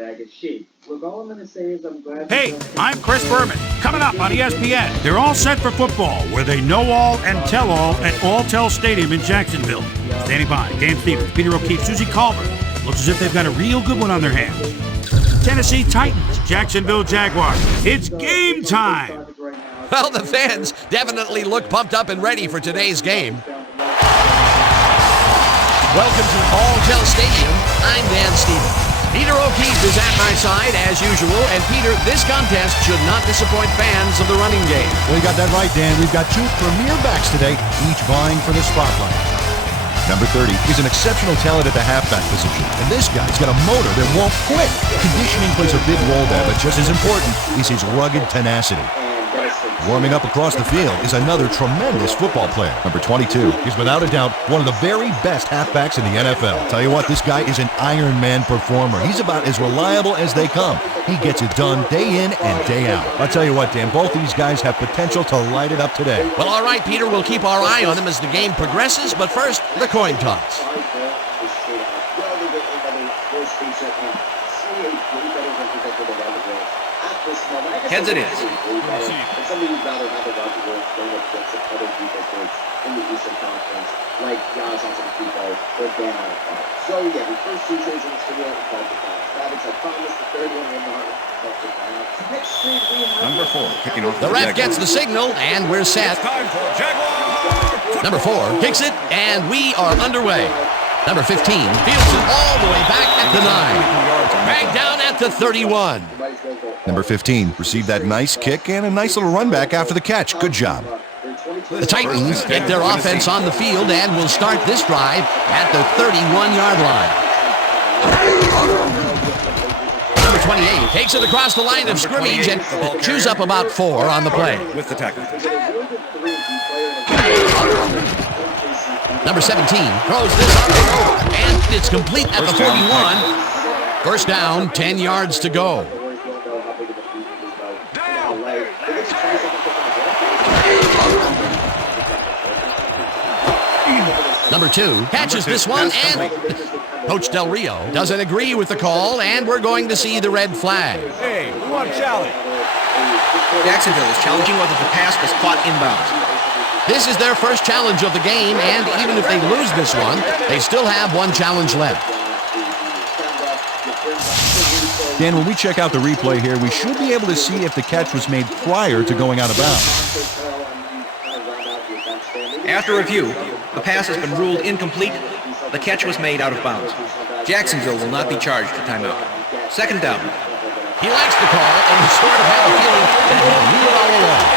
bag of sheep. Look, all I'm going to say is I'm glad... Hey, I'm Chris Berman. Coming up on ESPN, they're all set for football, where they know all and tell all at Alltel Stadium in Jacksonville. Standing by, Dan Stevens, Peter O'Keefe, Susie Colbert. Looks as if they've got a real good one on their hands. Tennessee Titans, Jacksonville Jaguars. It's game time! Well, the fans definitely look pumped up and ready for today's game. Welcome to Alltel Stadium. I'm Dan Stevens. Peter O'Keefe is at my side, as usual. And Peter, this contest should not disappoint fans of the running game. Well, you got that right, Dan. We've got two premier backs today, each vying for the spotlight. Number 30 is an exceptional talent at the halfback position, and this guy's got a motor that won't quit. Conditioning plays a big role there, but just as important is his rugged tenacity. Warming up across the field is another tremendous football player. Number 22 is without a doubt one of the very best halfbacks in the NFL. Tell you what, this guy is an Iron Man performer. He's about as reliable as they come. He gets it done day in and day out. I'll tell you what, Dan, both these guys have potential to light it up today. Well, all right, Peter, we'll keep our eye on them as the game progresses, but first, the coin toss. Heads it is. In the Eastern Conference, like Giannis Antetokounmpo or Dan Allen. So yeah, the first two trades in the studio and called the pass. Travis, I promised the third one in the heart. Next trade we have. Number 4 kicking off. The ref gets the signal, and we're set. Time for Jaguars! Number 4 kicks it, and we are underway. Number 15 fields it all the way back at the 9. Back down at the 31. Number 15 received that nice kick and a nice little run back after the catch. Good job. The Titans get their offense on the field and will start this drive at the 31-yard line. Number 28 takes it across the line of scrimmage and chews up about 4 on the play. With the tackle. Number 17 throws this up and it's complete at the 41. First down, 10 yards to go. Number 2 catches this one, and Coach Del Rio doesn't agree with the call, and we're going to see the red flag. Hey, we want a challenge. Jacksonville is challenging whether the pass was caught inbounds. This is their first challenge of the game, and even if they lose this one, they still have one challenge left. Dan, when we check out the replay here, we should be able to see if the catch was made prior to going out of bounds. After review, the pass has been ruled incomplete. The catch was made out of bounds. Jacksonville will not be charged a timeout. Second down. He likes the call, and he sort of had a feeling that he knew it all along.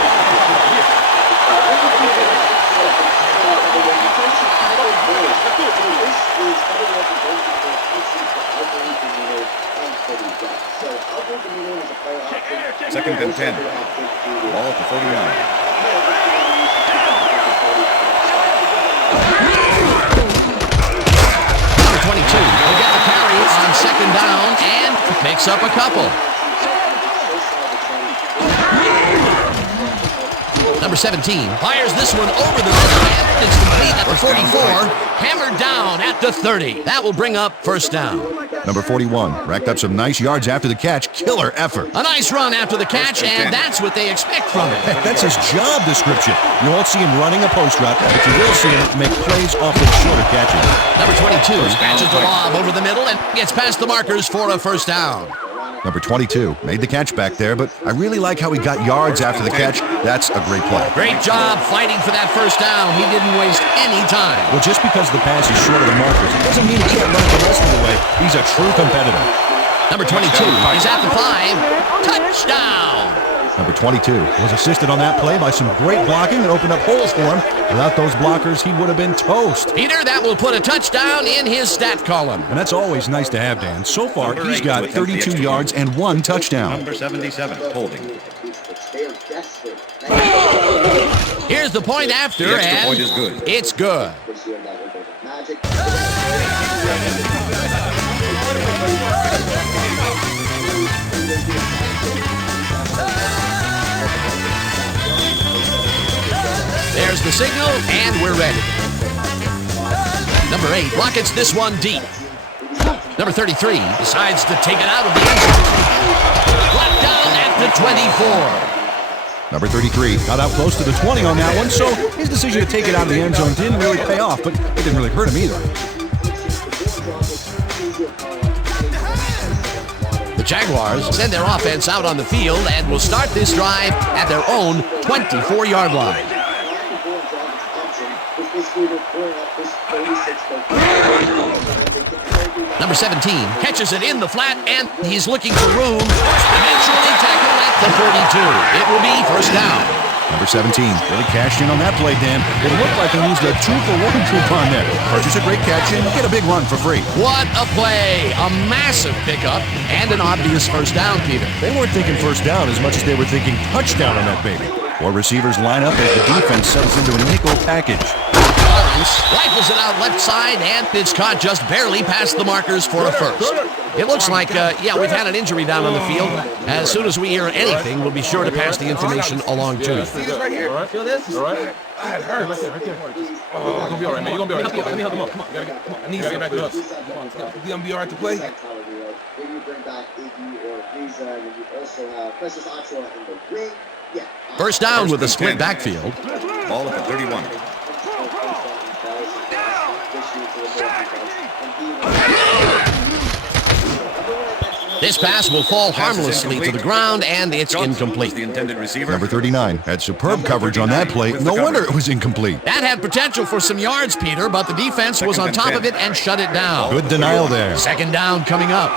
Second and 10. Ball at the 49. Number 22 will get the carry on second down and picks up a couple. Number 17 fires this one over the middle, and it's complete at the 44. Hammered down at the 30. That will bring up first down. Number 41 racked up some nice yards after the catch. Killer effort. A nice run after the catch, and that's what they expect from him. Heck, that's his job description. You won't see him running a post route, but you will see him make plays off the shorter catches. Number 22 catches the lob over the middle and gets past the markers for a first down. Number 22 made the catch back there, but I really like how he got yards after the catch. That's a great play. Great job fighting for that first down. He didn't waste any time. Well, just because the pass is short of the markers, it doesn't mean he can't run the rest of the way. He's a true competitor. Number 22 is at the 5. Touchdown! Number 22 was assisted on that play by some great blocking that opened up holes for him. Without those blockers, he would have been toast. Peter, that will put a touchdown in his stat column. And that's always nice to have, Dan. So far, he's got 32 yards and 1 touchdown. Number 77, holding. Here's the point after, The extra and point is good. It's good. There's the signal, and we're ready. Number 8 rockets this one deep. Number 33 decides to take it out of the end zone. Brought down at the 24. Number 33 got out close to the 20 on that one, so his decision to take it out of the end zone didn't really pay off, but it didn't really hurt him either. The Jaguars send their offense out on the field and will start this drive at their own 24-yard line. Number 17 catches it in the flat, and he's looking for room. Eventually tackled at the 42. It will be first down. Number 17 really cashed in on that play, Dan. It looked like he used a 2-for-1 coupon there. Purchase a great catch and get a big run for free. What a play! A massive pickup and an obvious first down, Peter. They weren't thinking first down as much as they were thinking touchdown on that baby. 4 receivers line up as the defense settles into a nickel package. Lawrence rifles it out left side, and it's caught just barely past the markers for a first. It looks like, we've had an injury down on the field. As soon as we hear anything, we'll be sure to pass the information along to you. Feel this? All right. It hurt. Right there. Oh, you're going to be all right, man. You're going to be all right. Let me help him up. Come on. I need you to get back to us. Come on. You going to be all right to play? First down with a split backfield. Ball at the 31. This pass will fall harmlessly to the ground, and it's incomplete. The intended receiver. Number 39 had superb coverage on that play. No wonder it was incomplete. That had potential for some yards, Peter, but the defense was on top of it and shut it down. Good denial there. Second down coming up.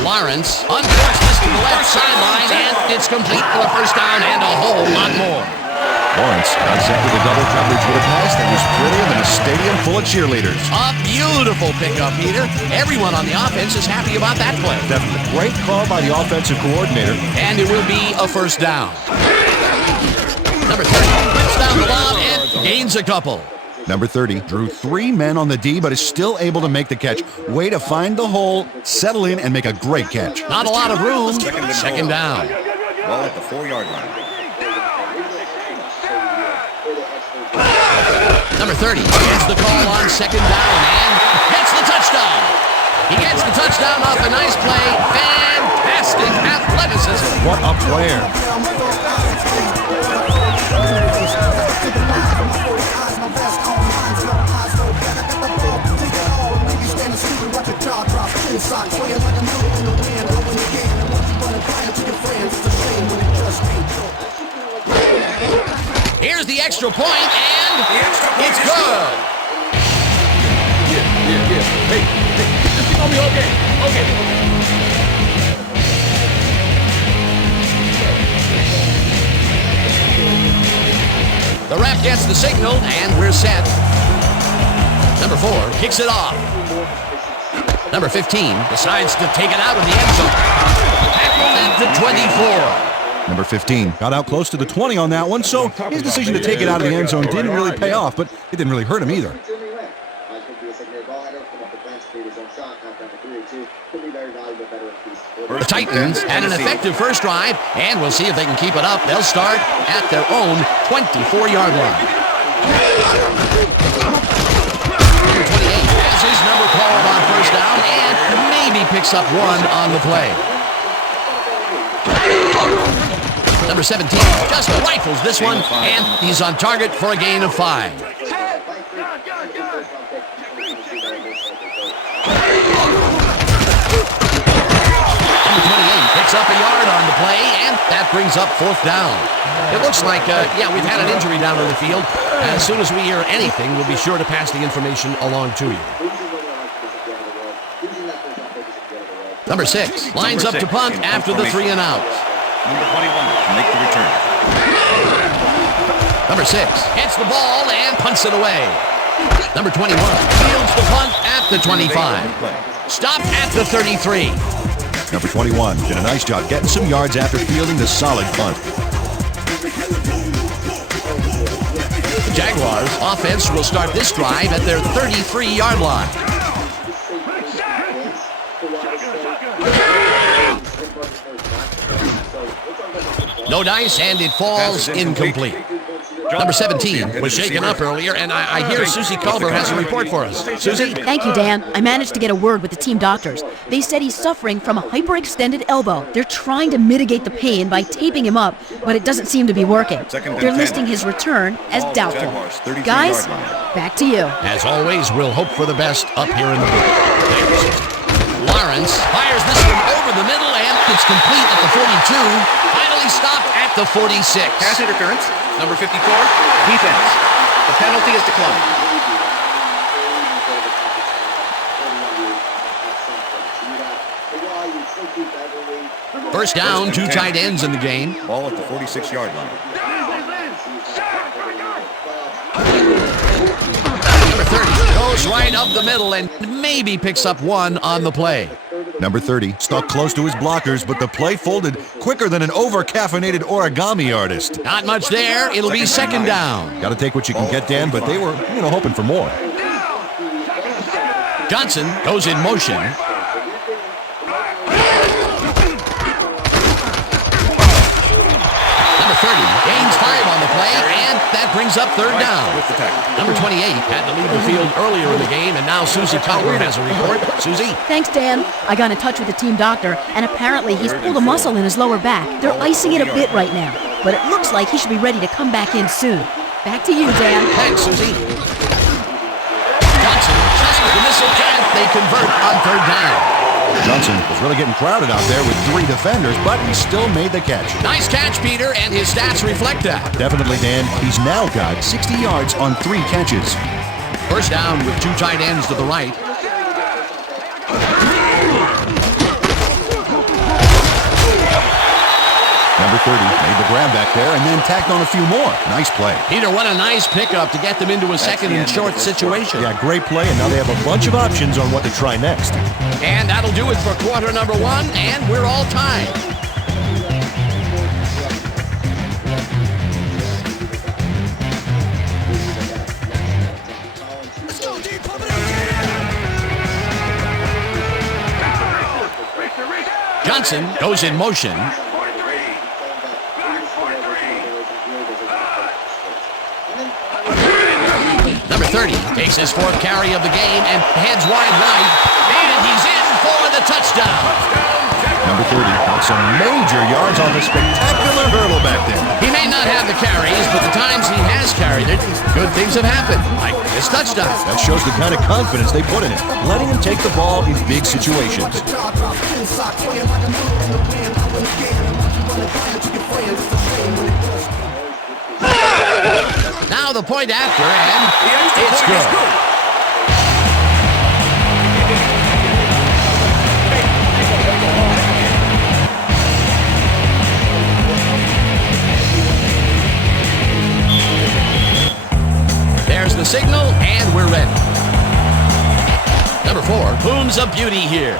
Lawrence unforced this to the left sideline, and it's complete for a first down and a whole lot more. Lawrence got set with a double coverage with a pass that was prettier than a stadium full of cheerleaders. A beautiful pickup, Peter. Everyone on the offense is happy about that play. Definitely. Great call by the offensive coordinator. And it will be a first down. Number 30 whips down the lob and gains a couple. Number 30 drew 3 men on the D, but is still able to make the catch. Way to find the hole, settle in, and make a great catch. Not a lot of room. Second down. Ball at the 4-yard line. Number 30 gets the call on second down and gets the touchdown. He gets the touchdown off a nice play. Fantastic athleticism. What a player. Here's the extra point, and it's good. Yeah. Hey, this is going to be okay. The ref gets the signal, and we're set. Number 4 kicks it off. Number 15 decides to take it out of the end zone. Tackled at the 24. Number 15 got out close to the 20 on that one, so his decision to take it out of the end zone didn't really pay off, but it didn't really hurt him either. The Titans had an effective first drive, and we'll see if they can keep it up. They'll start at their own 24-yard line. Number 28 has his number called on first down and maybe picks up 1 on the play. Number 17 just rifles this one, and he's on target for a gain of 5. Number 28 picks up a yard on the play, and that brings up 4th down. It looks like, we've had an injury down on the field. As soon as we hear anything, we'll be sure to pass the information along to you. Number 6 lines up to punt after the 3 and out. Number 21 to make the return. Number 6 hits the ball and punts it away. Number 21 fields the punt at the 25. Stopped at the 33. Number 21 did a nice job getting some yards after fielding the solid punt. The Jaguars offense will start this drive at their 33-yard line. No dice, and it falls incomplete. Number 17 was shaken up earlier, and I hear Susie Culver has a report for us. Susie? Thank you, Dan. I managed to get a word with the team doctors. They said he's suffering from a hyperextended elbow. They're trying to mitigate the pain by taping him up, but it doesn't seem to be working. They're listing his return as doubtful. Guys, back to you. As always, we'll hope for the best up here in the booth. Lawrence fires this one over the middle, and it's complete at the 42. Finally stopped at the 46. Pass interference, number 54, defense. The penalty is declined. First down, 2 tight ends in the game. Ball at the 46-yard line. Number 30 goes right up the middle and maybe picks up 1 on the play. Number 30 stuck close to his blockers, but the play folded quicker than an over-caffeinated origami artist. Not much there. It'll be second down. Got to take what you can get, Dan, but they were, hoping for more. Johnson goes in motion. Number 30 gains 5 on the play, and that brings up third down. Number 28 had to leave the field earlier in the game, and now Susie Culver has a report. Susie? Thanks, Dan. I got in touch with the team doctor, and apparently he's pulled a muscle in his lower back. They're icing it a bit right now, but it looks like he should be ready to come back in soon. Back to you, Dan. Thanks, Susie. Johnson chases the missile, and they convert on third down. Johnson was really getting crowded out there with 3 defenders, but he still made the catch. Nice catch, Peter, and his stats reflect that. Definitely, Dan. He's now got 60 yards on 3 catches. First down with 2 tight ends to the right. Number 30 made the grab back there and then tacked on a few more. Nice play. Peter, what a nice pickup to get them into a second and short situation. Yeah, great play, and now they have a bunch of options on what to try next. And that'll do it for quarter number 1, and we're all tied. Johnson goes in motion. Number 30 takes his 4th carry of the game and heads wide right, and he's in for the touchdown. Number 30 got some major yards on the spectacular hurdle back there. He may not have the carries, but the times he has carried it, good things have happened, like this touchdown. That shows the kind of confidence they put in it, letting him take the ball in big situations. Now the point after, and it's good. There's the signal, and we're ready. Number 4 booms a beauty here.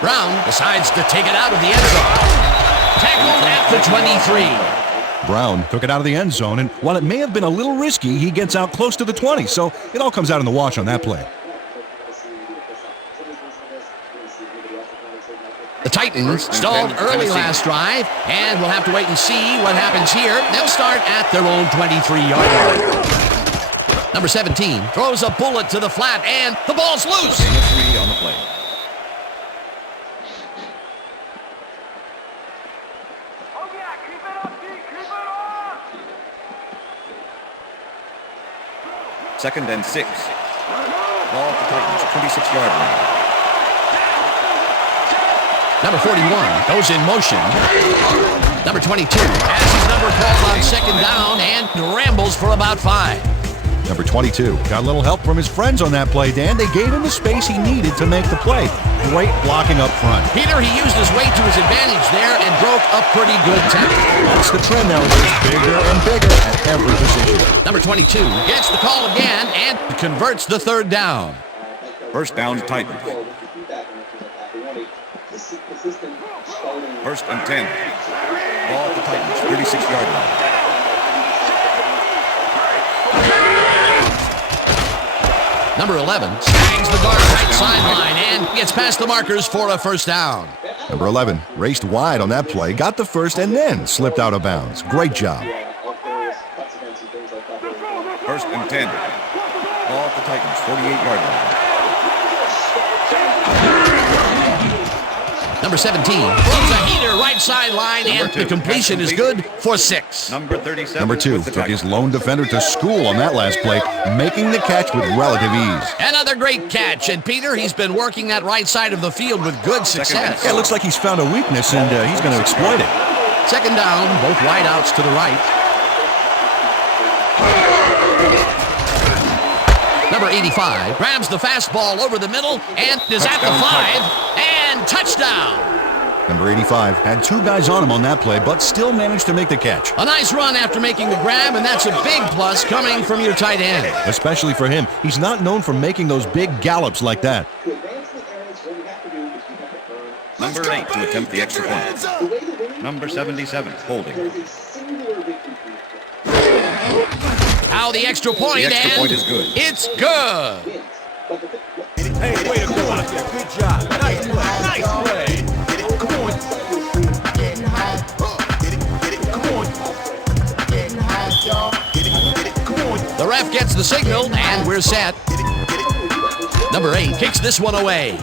Brown decides to take it out of the end zone. Tackled at the 23. Brown took it out of the end zone, and while it may have been a little risky, he gets out close to the 20, so it all comes out in the wash on that play. The Titans stalled early last drive, and we'll have to wait and see what happens here. They'll start at their own 23-yard line. Number 17 throws a bullet to the flat, and the ball's loose. 3 on the play. Second and 6. Ball at the Titans, 26-yard line. Number 41 goes in motion. Number 22 has his number called on second down and rambles for about 5. Number 22 got a little help from his friends on that play, Dan. They gave him the space he needed to make the play. Great blocking up front. Peter, he used his weight to his advantage there and broke a pretty good tackle. That's the trend nowadays, bigger and bigger at every position. Number 22 gets the call again and converts the third down. First down, Titans. First and 10. Ball at the Titans, 36-yard line. Number 11 snags the guard right sideline and gets past the markers for a first down. Number 11 raced wide on that play, got the first, and then slipped out of bounds. Great job. First and 10. Ball at the Titans, 48-yard line. Number 17 throws a heater right sideline, and the completion is good for 6. Number 37. Number 2 took his lone defender to school on that last play, making the catch with relative ease. Another great catch, and Peter, he's been working that right side of the field with good success. Yeah, it looks like he's found a weakness, and he's going to exploit it. Second down, both wideouts to the right. Number 85 grabs the fastball over the middle and is at the 5, and touchdown. Number 85 had 2 guys on him on that play, but still managed to make the catch. A nice run after making the grab, and that's a big plus coming from your tight end. Especially for him. He's not known for making those big gallops like that. Number 8 to attempt the extra point. Number 77, holding. Now the extra point, The extra and point is good. It's good. Hey, way to go out there. Good job. Nice play. Nice play. Come on. The ref gets the signal, and we're set. Number 8 kicks this one away.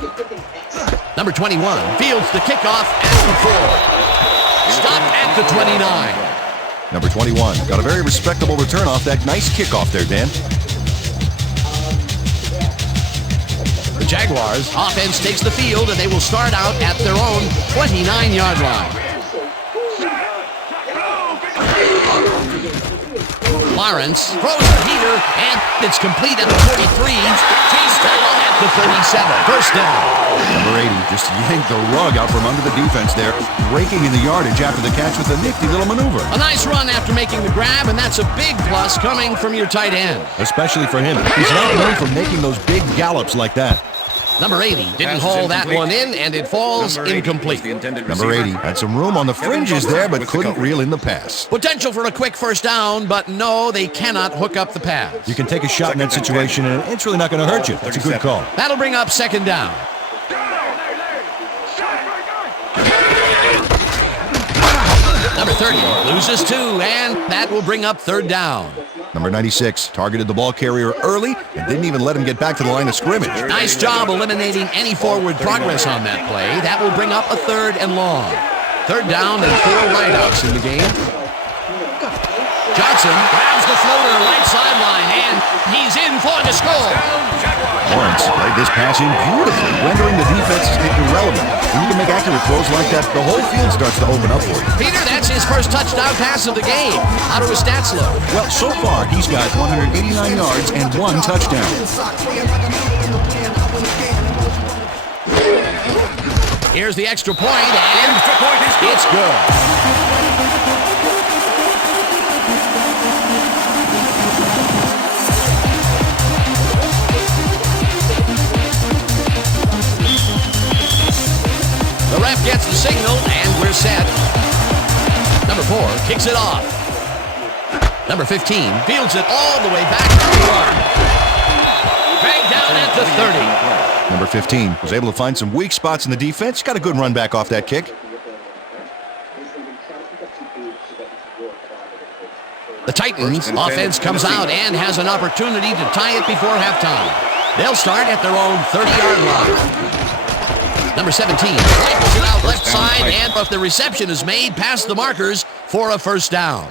Number 21 fields the kickoff at the 4. Stop at the 29. Number 21 got a very respectable return off that nice kickoff there, Dan. The Jaguars offense takes the field, and they will start out at their own 29-yard line. Lawrence throws the heater, and it's complete at the 43. Chased down at the 37. First down. Number 80 just yanked the rug out from under the defense there, breaking in the yardage after the catch with a nifty little maneuver. A nice run after making the grab, and that's a big plus coming from your tight end. Especially for him. He's not known for making those big gallops like that. Number 80 didn't haul that one in, and it falls incomplete. Number 80 had some room on the fringes there, but couldn't reel in the pass. Potential for a quick first down, but no, they cannot hook up the pass. You can take a shot in that situation, and it's really not going to hurt you. It's a good call. That'll bring up second down. Number 30 loses 2, and that will bring up third down. Number 96 targeted the ball carrier early and didn't even let him get back to the line of scrimmage. Nice job eliminating any forward progress on that play. That will bring up a 3rd and long. Third down and 4 wideouts in the game. Johnson grabs the floater right sideline, and he's in for the score. Lawrence played this pass in beautifully, rendering the defense irrelevant. When you can make accurate throws like that, the whole field starts to open up for you. Peter, that's his first touchdown pass of the game. How do his stats look? Well, so far, he's got 189 yards and 1 touchdown. Here's the extra point, and it's good. The ref gets the signal, and we're set. Number 4 kicks it off. Number 15 fields it all the way back to the run. Dragged down at the 30. Number 15 was able to find some weak spots in the defense. Got a good run back off that kick. The Titans offense comes out and has an opportunity to tie it before halftime. They'll start at their own 30-yard line. Number 17 rifles it out left side, and if the reception is made past the markers for a first down.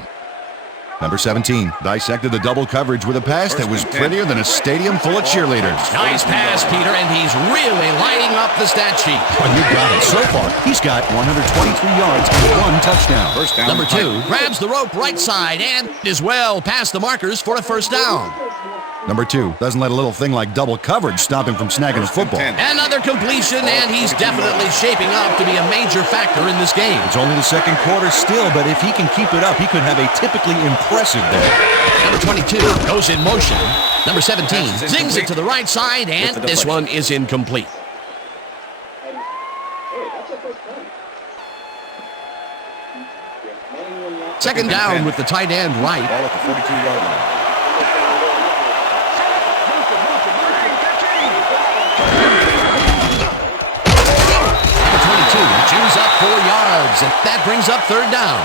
Number 17 dissected the double coverage with a pass that was prettier than a stadium full of cheerleaders. Nice pass, Peter, and he's really lighting up the stat sheet. Well, you got it. So far, he's got 123 yards and 1 touchdown. First down. Number 2 grabs the rope right side and is well past the markers for a first down. Number 2 doesn't let a little thing like double coverage stop him from snagging a football. Another completion, and he's definitely shaping up to be a major factor in this game. It's only the second quarter still, but if he can keep it up, he could have a typically impressive day. Number 22 goes in motion. Number 17 zings it to the right side, and this one is incomplete. Second down with the tight end right. Ball at the 42-yard line. Chews up 4 yards, and that brings up third down.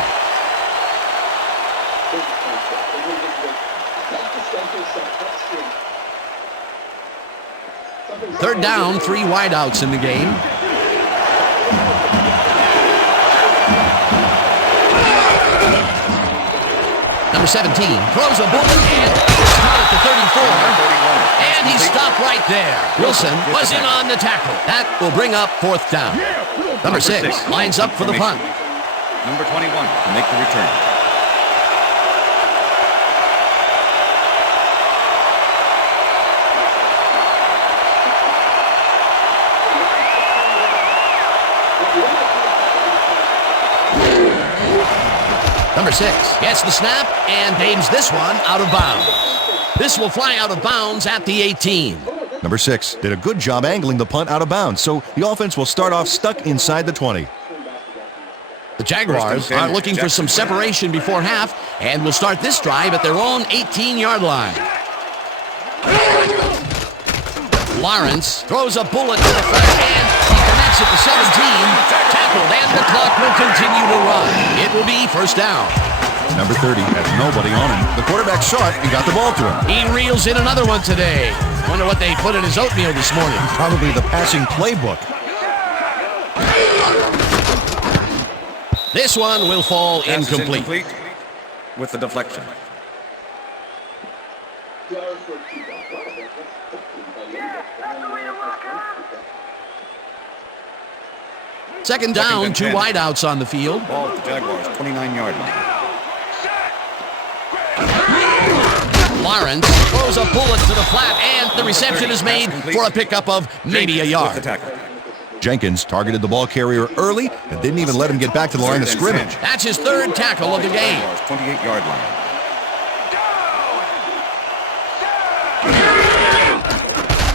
Third down, 3 wideouts in the game. Number 17 throws a bullet and caught at the 34. And he's stopped right there. Wilson was in on the tackle. That will bring up 4th down. Number 6 lines up for the punt. Number 21 to make the return. Number 6 gets the snap and aims this one out of bounds. This will fly out of bounds at the 18. Number 6 did a good job angling the punt out of bounds, so the offense will start off stuck inside the 20. The Jaguars are looking for some separation before half and will start this drive at their own 18-yard line. Lawrence throws a bullet to the front and he connects at the 17. Tackled and the clock will continue to run. It will be 1st down. Number 30 has nobody on him. The quarterback saw it and got the ball to him. He reels in another one today. Wonder what they put in his oatmeal this morning. Probably the passing playbook. This one will fall incomplete. With the deflection. Second down, 2 wideouts on the field. Ball at the Jaguars, 29-yard line. Lawrence throws a bullet to the flat, and the reception is made for a pickup of maybe a yard. Jenkins targeted the ball carrier early and didn't even let him get back to the line of scrimmage. That's his 3rd tackle of the game. 28-yard line.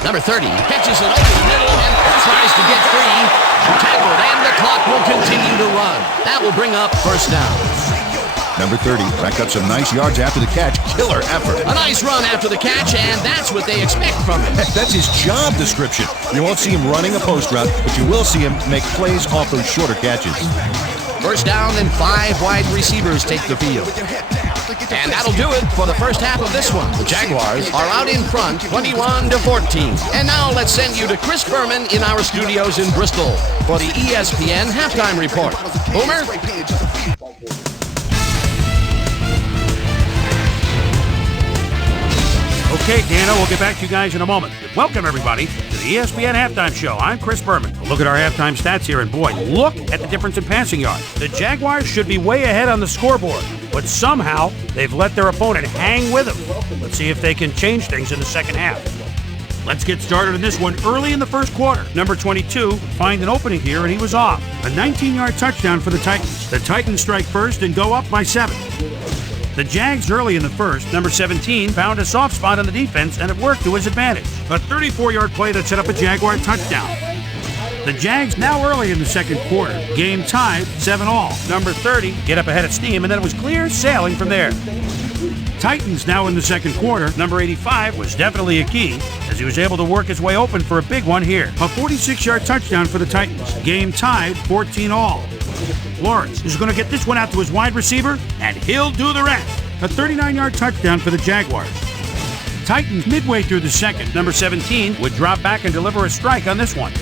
Number 30 catches it over the middle and tries to get free. Tackled, and the clock will continue to run. That will bring up 1st down. Number 30 racked up some nice yards after the catch. Killer effort. A nice run after the catch, and that's what they expect from him. Heck, that's his job description. You won't see him running a post route, but you will see him make plays off those shorter catches. 1st down and 5 wide receivers take the field. And that'll do it for the first half of this one. The Jaguars are out in front, 21-14. And now let's send you to Chris Berman in our studios in Bristol for the ESPN Halftime Report. Boomer? Okay, Dano, we'll get back to you guys in a moment. Welcome, everybody, to the ESPN Halftime Show. I'm Chris Berman. Look at our halftime stats here, and boy, look at the difference in passing yards. The Jaguars should be way ahead on the scoreboard, but somehow they've let their opponent hang with them. Let's see if they can change things in the second half. Let's get started in this one early in the first quarter. Number 22 find an opening here, and he was off. A 19-yard touchdown for the Titans. The Titans strike first and go up by 7. The Jags early in the first, number 17, found a soft spot on the defense, and it worked to his advantage. A 34-yard play that set up a Jaguar touchdown. The Jags now early in the second quarter. Game tied, 7-all. Number 30 get up ahead of steam, and then it was clear sailing from there. Titans now in the second quarter. Number 85 was definitely a key, as he was able to work his way open for a big one here. A 46-yard touchdown for the Titans. Game tied, 14-all. Lawrence is going to get this one out to his wide receiver, and he'll do the rest. A 39-yard touchdown for the Jaguars. Titans midway through the second. Number 17 would drop back and deliver a strike on this one.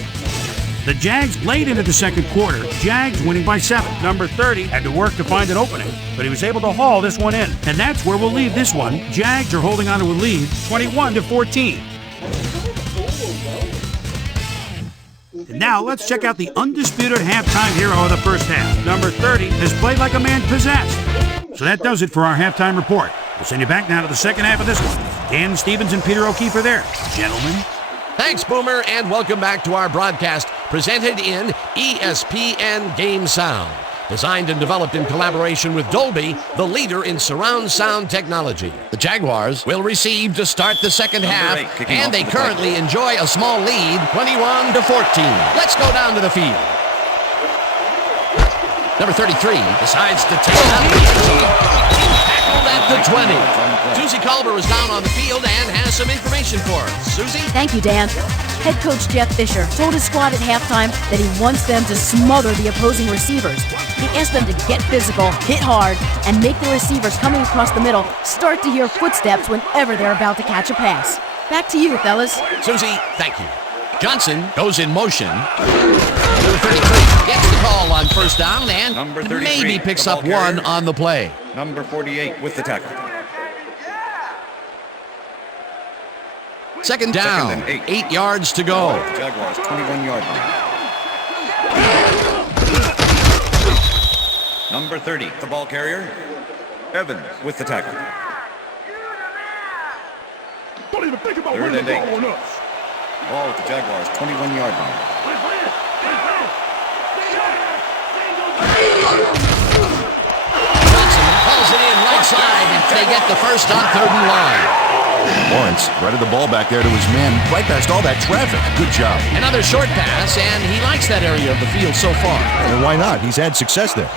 The Jags late into the second quarter. Jags winning by 7. Number 30 had to work to find an opening, but he was able to haul this one in. And that's where we'll leave this one. Jags are holding on to a lead, 21-14. And now let's check out the undisputed halftime hero of the first half. Number 30 has played like a man possessed. So that does it for our halftime report. We'll send you back now to the second half of this one. Dan Stevens and Peter O'Keefe are there. Gentlemen. Thanks, Boomer, and welcome back to our broadcast presented in ESPN Game Sound. Designed and developed in collaboration with Dolby, the leader in surround sound technology. The Jaguars will receive to start the second half, and they currently enjoy a small lead, 21-14. Let's go down to the field. Number 33 decides to take it out of the end zone. Tackled at the 20. Susie Culver is down on the field and has some information for us. Susie? Thank you, Dan. Head coach Jeff Fisher told his squad at halftime that he wants them to smother the opposing receivers. He asked them to get physical, hit hard, and make the receivers coming across the middle start to hear footsteps whenever they're about to catch a pass. Back to you, fellas. Susie, thank you. Johnson goes in motion. Number 33 gets the call on first down and Number 33, maybe picks the up ball one carrier. on the play. Number 48 with the tackle. Second down, Second and 8 yards to go. Jaguars 21-yard line. Number 30, the ball carrier. Evans with the tackle. Don't even think about Third winning and the 8. ball on us. Ball at the Jaguars 21-yard line. Johnson calls it in right side and they get the first on 3rd and long. Lawrence threaded the ball back there to his man right past all that traffic. Good job. Another short pass, and he likes that area of the field so far. And why not? He's had success there.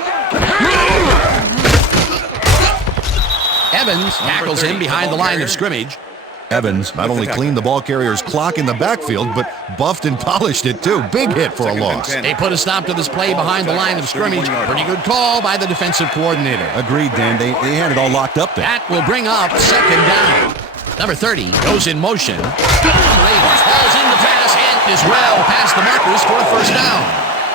Evans tackles him behind the line of scrimmage. Evans not only cleaned the ball carrier's clock in the backfield, but buffed and polished it too. Big hit for a loss. They put a stop to this play behind the line of scrimmage. Pretty good call by the defensive coordinator. Agreed, Dan. They had it all locked up there. That will bring up 2nd down. Number 30 goes in motion. Number 80 falls in the pass and is well past the markers for a first down.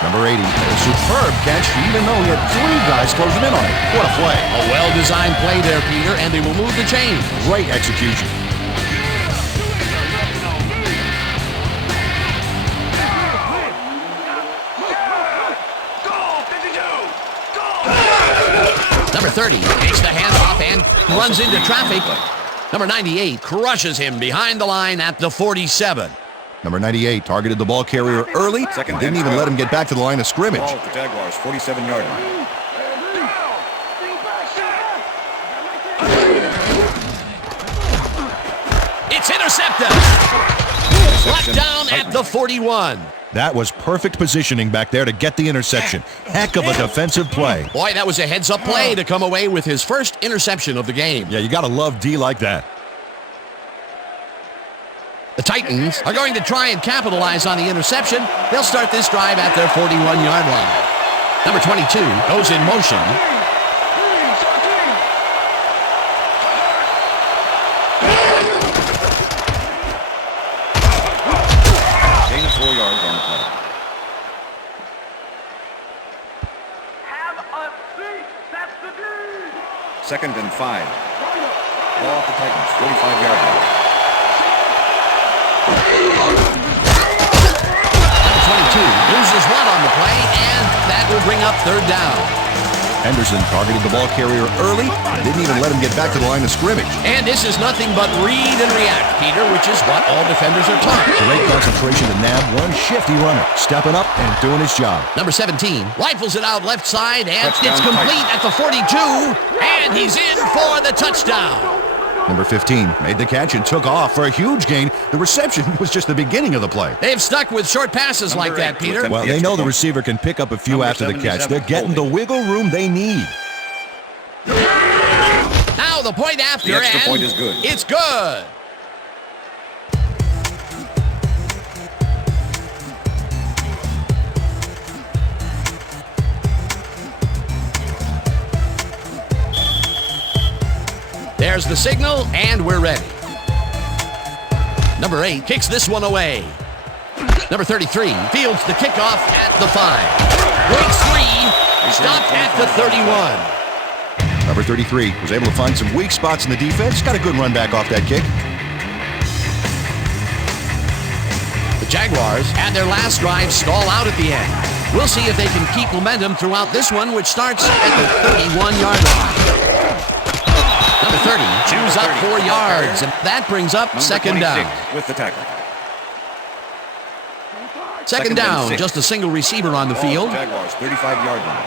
Number 80, a superb catch, even though he had 3 guys closing in on it. What a play. A well-designed play there, Peter, and they will move the chain. Great execution. Number 30 takes the handoff and runs into traffic. Number 98 crushes him behind the line at the 47. Number 98 targeted the ball carrier early and didn't even let him get back to the line of scrimmage. Ball at the Jaguars 47-yard line. It's intercepted. Locked down at the 41. That was perfect positioning back there to get the interception. Heck of a defensive play. Boy, that was a heads-up play to come away with his first interception of the game. Yeah, you got to love D like that. The Titans are going to try and capitalize on the interception. They'll start this drive at their 41-yard line. Number 22 goes in motion. Gain of 4 yards on the play. Second and 5. Ball at the Titans 45-yard line. Number 22 loses one on the play, and that will bring up 3rd down. Henderson targeted the ball carrier early and didn't even let him get back to the line of scrimmage. And this is nothing but read and react, Peter, which is what all defenders are taught. Great concentration to nab one shifty runner, stepping up and doing his job. Number 17 rifles it out left side, and Touchdown, it's complete at the 42, and he's in for the touchdown. Number 15 made the catch and took off for a huge gain. The reception was just the beginning of the play. They've stuck with short passes Number like that, 8 Peter. with Well, they know the receiver can pick up a few Number after the catch. 77, They're getting the wiggle room they need. Now the point after, The extra and point is good. It's good. There's the signal, and we're ready. Number 8 kicks this one away. Number 33 fields the kickoff at the 5. Breaks 3, stopped at the 31. Number 33 was able to find some weak spots in the defense. Got a good run back off that kick. The Jaguars had their last drive stall out at the end. We'll see if they can keep momentum throughout this one, which starts at the 31-yard line. Number 30 chews up 4 yards, and that brings up Number 2nd down. 26 with the tackle. Second Second and down, 6. just a single receiver on the field. Jaguars 35-yard line.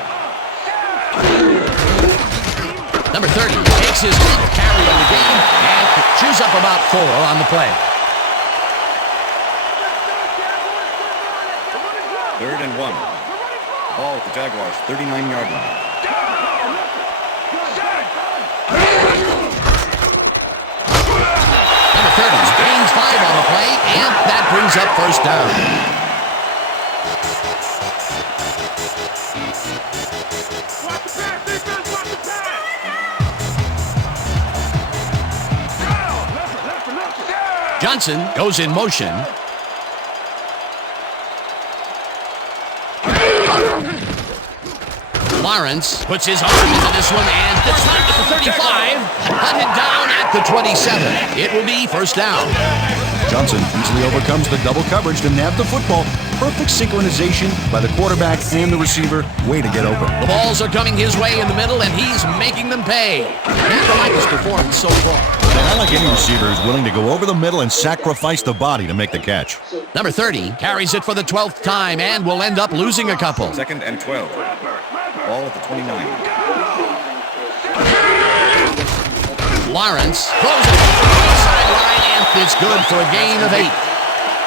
Number 30 takes his 10th carry of the game and chews up about 4 on the play. 3rd and 1. Ball at the Jaguars 39-yard line. Number 30 gains 5 on the play, and that brings up 1st down. Johnson goes in motion. Lawrence puts his arm into this one, and it's not at the 35. Hunted down at the 27. It will be first down. Johnson easily overcomes the double coverage to nab the football. Perfect synchronization by the quarterback and the receiver. Way to get open. The balls are coming his way in the middle, and he's making them pay. Never like his performance so far. I like any receiver who's willing to go over the middle and sacrifice the body to make the catch. Number 30 carries it for the 12th time and will end up losing a couple. 2nd and 12. Ball at the 29. Lawrence throws it to the sideline, and it's good for a gain of 8.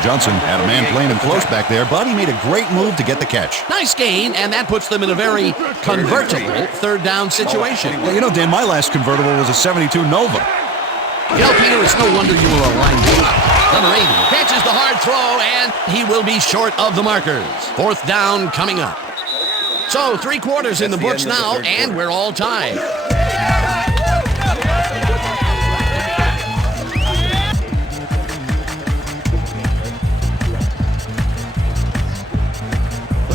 Johnson had a man playing him close back there, but he made a great move to get the catch. Nice gain, and that puts them in a very convertible third down situation. Well, you know, Dan, my last convertible was a 72 Nova. You know, Peter, it's no wonder you were a linebacker. Number 80 catches the hard throw, and he will be short of the markers. Fourth down coming up. So 3 quarters in the books now, and we're all tied.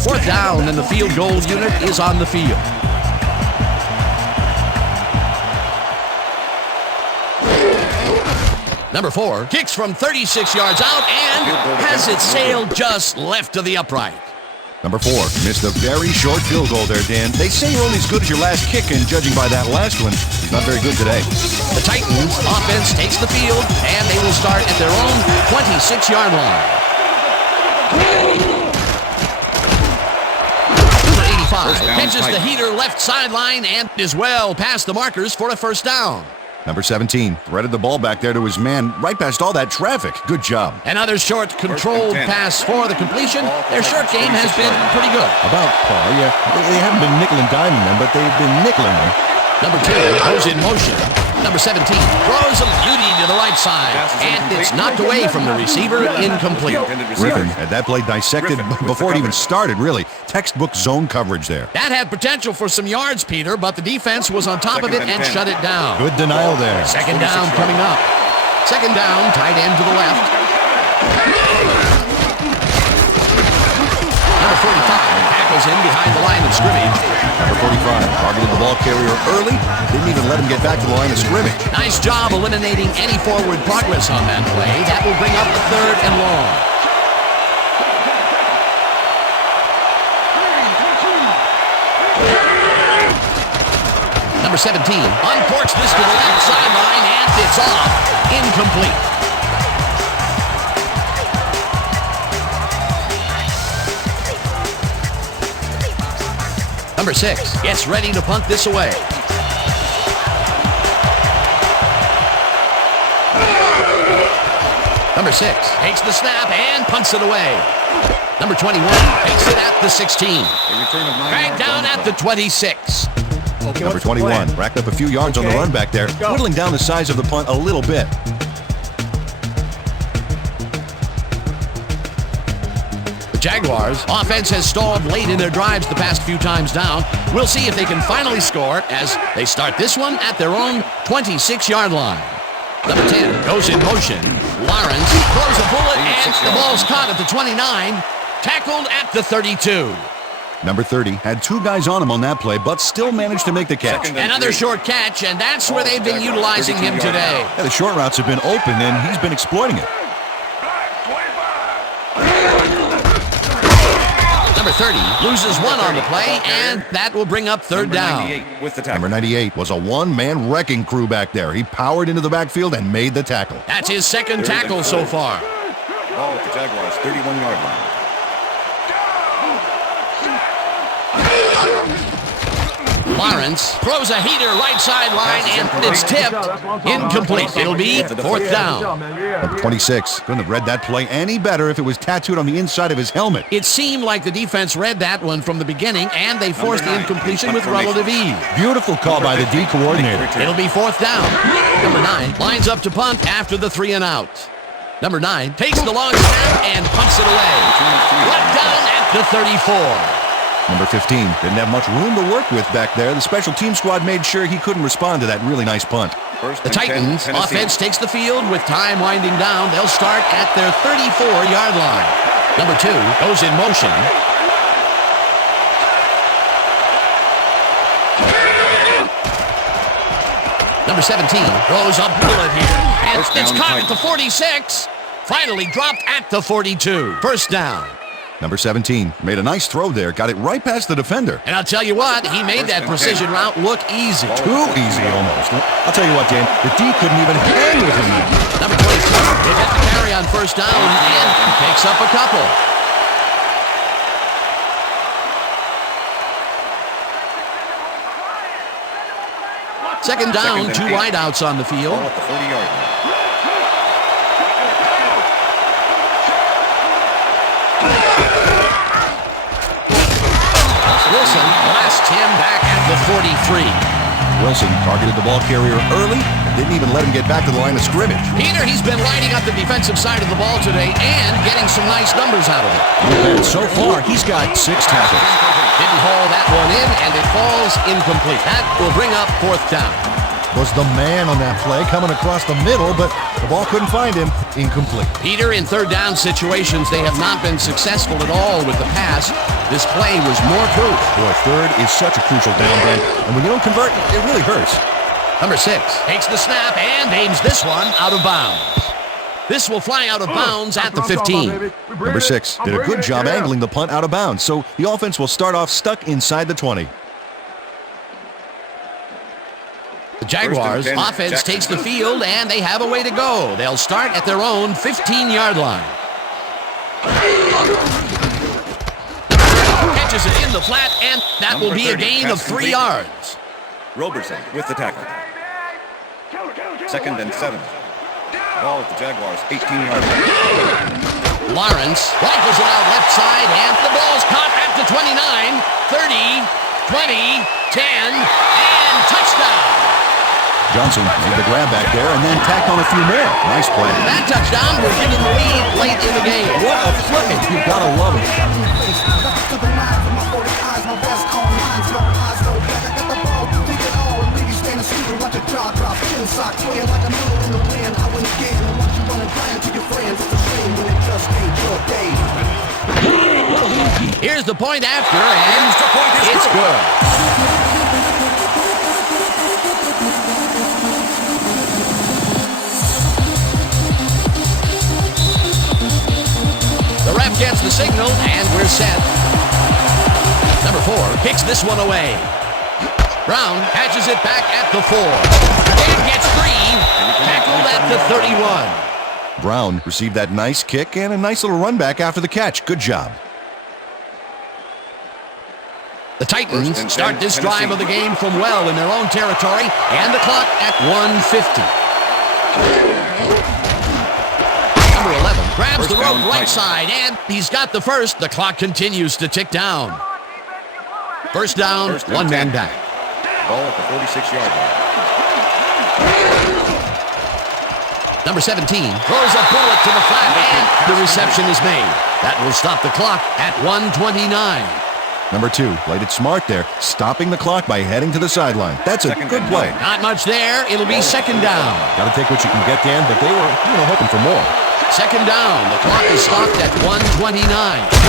Fourth down, and the field goal unit is on the field. Number 4 kicks from 36 yards out and has it sailed just left to the upright. Number 4 missed a very short field goal there, Dan. They say you're only as good as your last kick, and judging by that last one, he's not very good today. The Titans offense takes the field, and they will start at their own 26-yard line. Number 85 catches the heater left sideline and is well past the markers for a first down. Number 17 threaded the ball back there to his man right past all that traffic. Good job. Another short, controlled pass for the completion. Their short game has been pretty good. About par, yeah. They haven't been nickel and diming them, but they've been nickeling them. Number 2 goes in motion. Number 17 throws a beauty to the right side, and it's knocked away from the receiver, incomplete. Griffin had that play dissected before it even started, really. Textbook zone coverage there. That had potential for some yards, Peter, but the defense was on top of it and shut it down. Good denial there. Second down coming up. Second down, tight end to the left. Number 45 tackles in behind the line of scrimmage. Number 45 targeted the ball carrier early. Didn't even let him get back to the line of scrimmage. Nice job eliminating any forward progress on that play. That will bring up a 3rd and long. Number 17 uncorks this to the left sideline, and it's off. Incomplete. Number 6 gets ready to punt this away. Number 6 takes the snap and punts it away. Number 21 takes it at the 16. Dragged down at the 26. Number 21 racked up a few yards on the run back there, whittling down the size of the punt a little bit. The Jaguars' offense has stalled late in their drives the past few times down. We'll see if they can finally score as they start this one at their own 26-yard line. Number 10 goes in motion. Lawrence throws a bullet, and the ball's caught at the 29, tackled at the 32. Number 30 had 2 guys on him on that play, but still managed to make the catch. Another short catch, and that's where they've been utilizing him today. Yeah, the short routes have been open, and he's been exploiting it. Number 30 loses one on the play, and that will bring up 3rd down. Number 98 was a one-man wrecking crew back there. He powered into the backfield and made the tackle. That's his 2nd tackle so far. Ball at the Jaguars' 31-yard line. Lawrence throws a heater right sideline, and it's tipped. Incomplete. It'll be 4th down. Number 26 couldn't have read that play any better if it was tattooed on the inside of his helmet. It seemed like the defense read that one from the beginning, and they forced the incompletion with relative ease. Beautiful call by the D coordinator. It'll be 4th down. Number 9 lines up to punt after the 3 and out. Number 9 takes the long snap and punts it away. Let down at the 34. Number 15 didn't have much room to work with back there. The special team squad made sure he couldn't respond to that really nice punt. The Titans offense takes the field with time winding down. They'll start at their 34-yard line. Number 2 goes in motion. Number 17 throws a bullet here. And First it's down, caught at Titans. the 46. Finally dropped at the 42. First down. Number 17 made a nice throw there, got it right past the defender. And I'll tell you what, he made First that and precision 10. route look easy. Too easy almost. I'll tell you what, Dan, the D couldn't even hang with him there. Number 22, they get the carry on first down and picks up a couple. Second down, two wideouts on the field. Ball at the 30-yard line. Wilson blasts him back at the 43. Wilson targeted the ball carrier early, didn't even let him get back to the line of scrimmage. Peter, he's been lighting up the defensive side of the ball today and getting some nice numbers out of it. And so far, he's got 6 tackles. Didn't haul that one in, and it falls incomplete. That will bring up fourth down. Was the man on that play coming across the middle, but the ball couldn't find him. Incomplete. Peter, in third down situations, they have not been successful at all with the pass. This play was more proof. Boy, third is such a crucial down, Dan, and when you don't convert, it really hurts. Number 6 takes the snap and aims this one out of bounds. This will fly out of bounds at the 15. Number 6 did a good job angling the punt out of bounds, so the offense will start off stuck inside the 20. The Jaguars First and 10, offense Jackson. takes the field, and they have a way to go. They'll start at their own 15-yard line. Catches it in the flat, and that Number will be a 30, gain of pass 3 complete. yards. Roberson with the tackle. Second and 7. Ball at the Jaguars' 18-yard line. Lawrence rifles it out left side, and the ball's caught at the 29, 30, 20, 10, and touchdown. Johnson made the grab back there and then tacked on a few more. Nice play. That touchdown will give them the lead late in the game. What a flipping. You've got to love it. Here's the point after, and it's good. The ref gets the signal, and we're set. Number 4 kicks this one away. Brown catches it back at the 4. And gets free. Tackled at the 31. Brown received that nice kick and a nice little run back after the catch. Good job. The Titans First and start 10, this drive Tennessee. of the game from well in their own territory, and the clock at 1:50. Number 11 grabs First the rope down, right Titans. side, and he's got the first. The clock continues to tick down. First down, First and one man 10. back. Ball at the 46-yard line. Number 17 throws a bullet to the flat, and the reception is made. That will stop the clock at 1:29. Number 2 played it smart there, stopping the clock by heading to the sideline. That's a Second good and play. 9. Not much there. It'll be second down. Got to take what you can get, Dan, but they were, hoping for more. Second down. The clock is stopped at 1:29.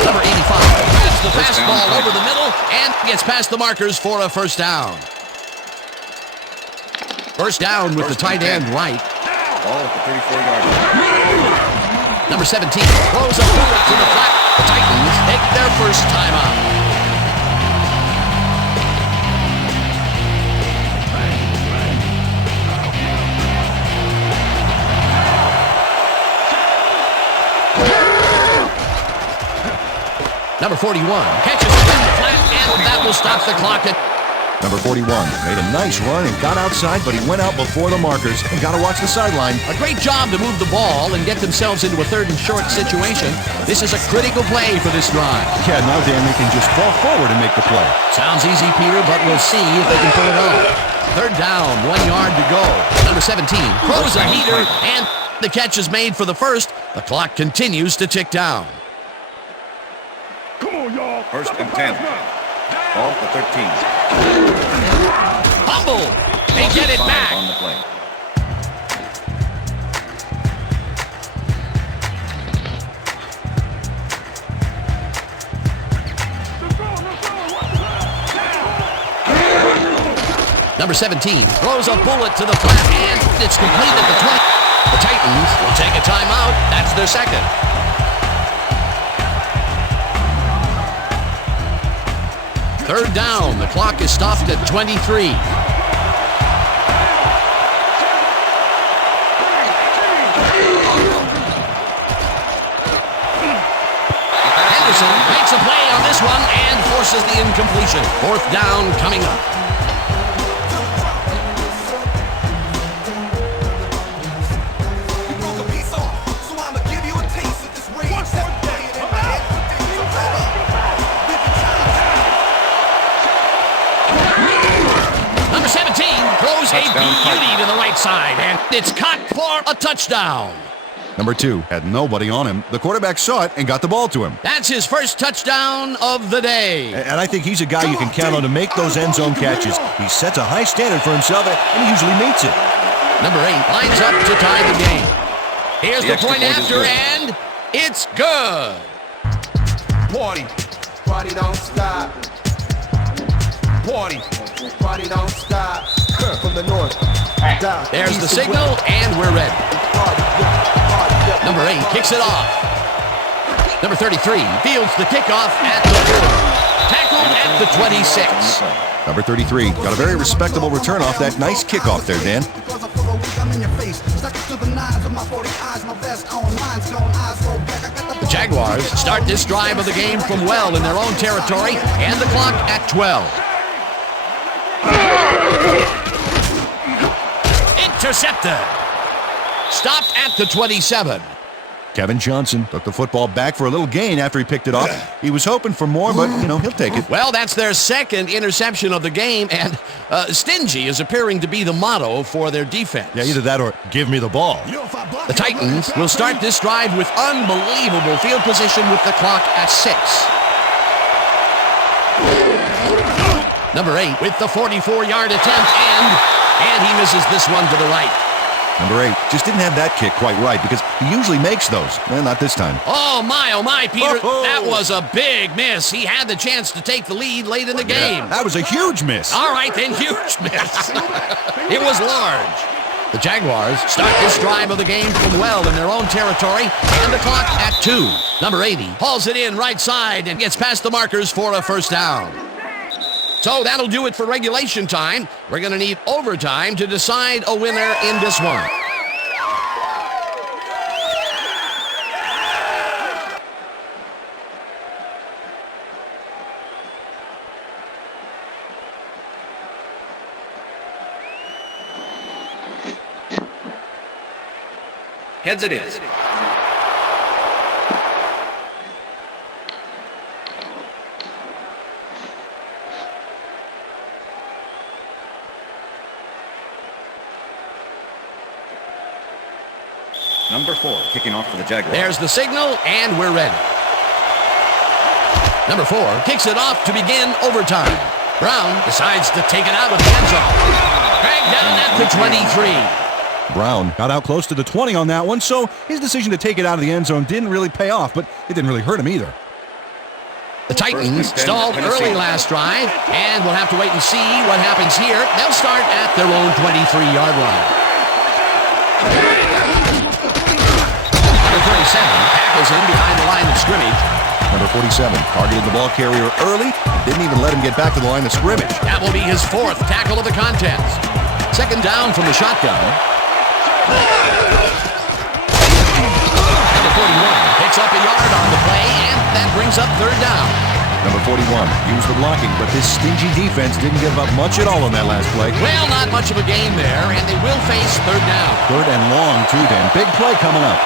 Number 85 hits the First down, fastball Titans. over the middle and gets past the markers for a first down. First down with the First and tight end 10. right. Ball at the 34-yard line. Number 17 throws a bullet to the flat. The Titans take their first timeout. Number 41 catches it in the flat, and that will stop the clock at... Number 41 made a nice run and got outside, but he went out before the markers. And got to watch the sideline. A great job to move the ball and get themselves into a third and short situation. This is a critical play for this drive. Yeah, now Dan, they can just fall forward and make the play. Sounds easy, Peter, but we'll see if they can pull it off. Third down, 1 yard to go. Number 17 throws a heater, and the catch is made for the first. The clock continues to tick down. First and 10. Ball at the 13. Fumble! They get it 5 back. on the play. Number 17 throws a bullet to the flat, and it's complete at the 20. The Titans will take a timeout. That's their second. Third down. The clock is stopped at 23. Henderson makes a play on this one and forces the incompletion. Fourth down coming up. Number 17 throws a beauty to the right side, and it's caught for a touchdown. Number 2 had nobody on him. The quarterback saw it and got the ball to him. That's his first touchdown of the day. And I think he's a guy you can count on to make those end zone catches. He sets a high standard for himself, and he usually meets it. Number 8 lines up to tie the game. Here's the point after, and it's good. Party don't stop. Party don't stop. From the north. There's the signal, and we're ready. Number 8 kicks it off. Number 33 fields the kickoff at the 4. Tackled at the 26. Number 33 got a very respectable return off that nice kickoff there, Dan. The Jaguars start this drive of the game from well in their own territory, and the clock at 12. Intercepted. Stopped at the 27. Kevin Johnson took the football back for a little gain after he picked it off. He was hoping for more, but, he'll take it. Well, that's their second interception of the game, and stingy is appearing to be the motto for their defense. Yeah, either that or give me the ball. The Titans will start this drive with unbelievable field position with the clock at 6. Number 8 with the 44-yard attempt, and he misses this one to the right. Number 8 just didn't have that kick quite right because he usually makes those. Well, not this time. Oh, my, Peter. That was a big miss. He had the chance to take the lead late in the game. That was a huge miss. All right, then, huge miss. It was large. The Jaguars start this drive of the game from well in their own territory, and the clock at 2. Number 80 hauls it in right side and gets past the markers for a first down. So that'll do it for regulation time. We're going to need overtime to decide a winner in this one. Heads it is. Number 4 kicking off for the Jaguars. There's the signal, and we're ready. Number 4 kicks it off to begin overtime. Brown decides to take it out of the end zone. Dragged down at the 23. Brown got out close to the 20 on that one, so his decision to take it out of the end zone didn't really pay off, but it didn't really hurt him either. The Titans stalled early last drive, and we'll have to wait and see what happens here. They'll start at their own 23-yard line. Number 37 tackles in behind the line of scrimmage. Number 47 targeted the ball carrier early and didn't even let him get back to the line of scrimmage. That will be his 4th tackle of the contest. Second down from the shotgun. Number 41 picks up a yard on the play, and that brings up third down. Number 41 used the blocking, but this stingy defense didn't give up much at all on that last play. Well, not much of a gain there, and they will face third down. Third and long, too, Dan. Big play coming up.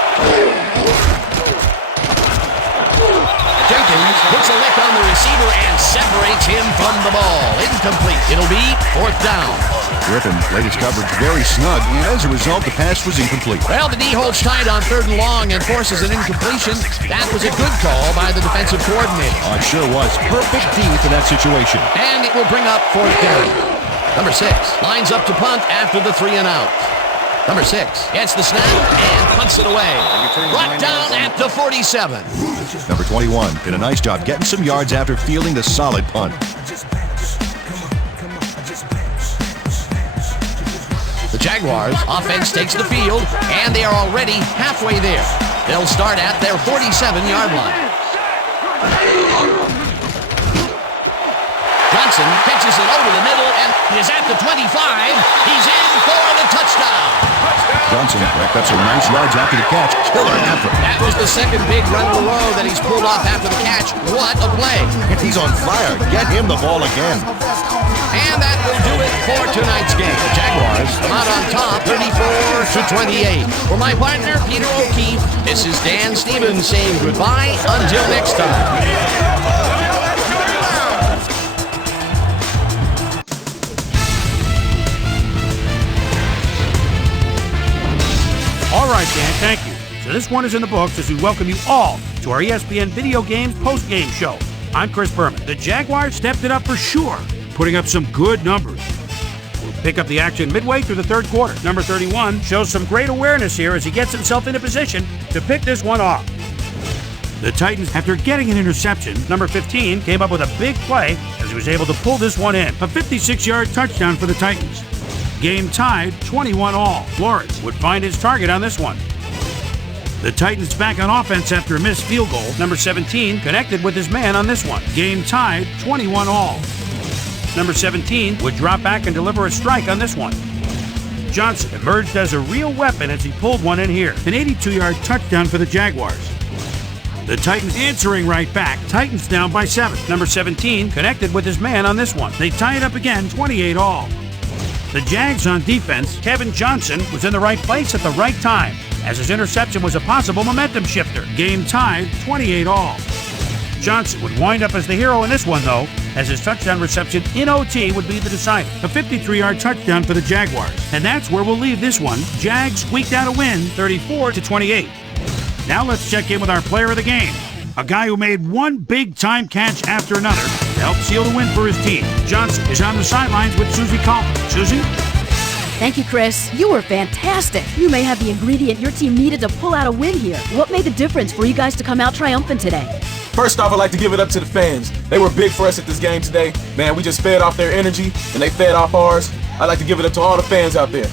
Jenkins puts a lick on the receiver and separates him from the ball. Incomplete. It'll be fourth down. Griffin laid his coverage very snug, and as a result, the pass was incomplete. Well, the D holds tight on third and long and forces an incompletion. That was a good call by the defensive coordinator. Oh, it sure was. Perfect D for that situation. And it will bring up fourth down. Number 6 lines up to punt after the 3 and out. Number 6 gets the snap and punts it away. Brought down at the 47. Number 21 did a nice job getting some yards after fielding the solid punt. Jaguars offense takes the field, and they are already halfway there. They'll start at their 47-yard line. Johnson pitches it over the middle and is at the 25. He's in for the touchdown. Johnson racked up some nice yards after the catch. Killer effort. That was the second big run in a row that he's pulled off after the catch. What a play. He's on fire. Get him the ball again. And that will do it for tonight's game. The Jaguars come out on top, 34-28. For my partner, Peter O'Keefe, this is Dan Stevens saying goodbye until next time. All right, Dan, thank you. So this one is in the books as we welcome you all to our ESPN Video Games post-game show. I'm Chris Berman. The Jaguars stepped it up for sure, putting up some good numbers. We'll pick up the action midway through the third quarter. Number 31 shows some great awareness here as he gets himself into position to pick this one off. The Titans, after getting an interception, number 15 came up with a big play as he was able to pull this one in. A 56-yard touchdown for the Titans. Game tied 21-all. Flores would find his target on this one. The Titans back on offense after a missed field goal. Number 17 connected with his man on this one. Game tied 21-all. Number 17 would drop back and deliver a strike on this one. Johnson emerged as a real weapon as he pulled one in here. An 82-yard touchdown for the Jaguars. The Titans answering right back. Titans down by 7. Number 17 connected with his man on this one. They tie it up again, 28-all. The Jags on defense, Kevin Johnson was in the right place at the right time, as his interception was a possible momentum shifter. Game tied, 28-all. Johnson would wind up as the hero in this one, though, as his touchdown reception in OT would be the decider. A 53-yard touchdown for the Jaguars. And that's where we'll leave this one. Jags squeaked out a win, 34-28. Now let's check in with our player of the game, a guy who made one big-time catch after another to help seal the win for his team. Johnson is on the sidelines with Susie Coleman. Susie? Thank you, Chris. You were fantastic. You may have the ingredient your team needed to pull out a win here. What made the difference for you guys to come out triumphant today? First off, I'd like to give it up to the fans. They were big for us at this game today. Man, we just fed off their energy, and they fed off ours. I'd like to give it up to all the fans out there.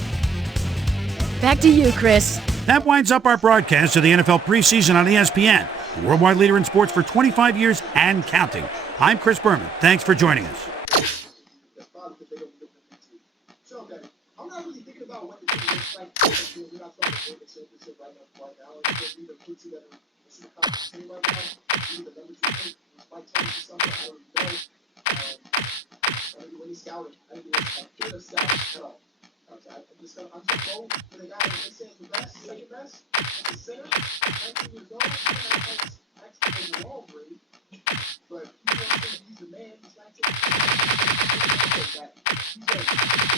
Back to you, Chris. That winds up our broadcast of the NFL preseason on ESPN, the worldwide leader in sports for 25 years and counting. I'm Chris Berman. Thanks for joining us. I'm not really thinking about what the team looks like. We're not trying to make a championship right now. It's either put together a super conference team right now. Either number 2 pick, Mike Thomas or something. I already know. I didn't do any scouting. I didn't do a bit of scouting at all. I'm just going to go for the guy that they say is the best, second best. It's a center, 19 years old. Actually, overall grade. But he's the man. He's 19. He's a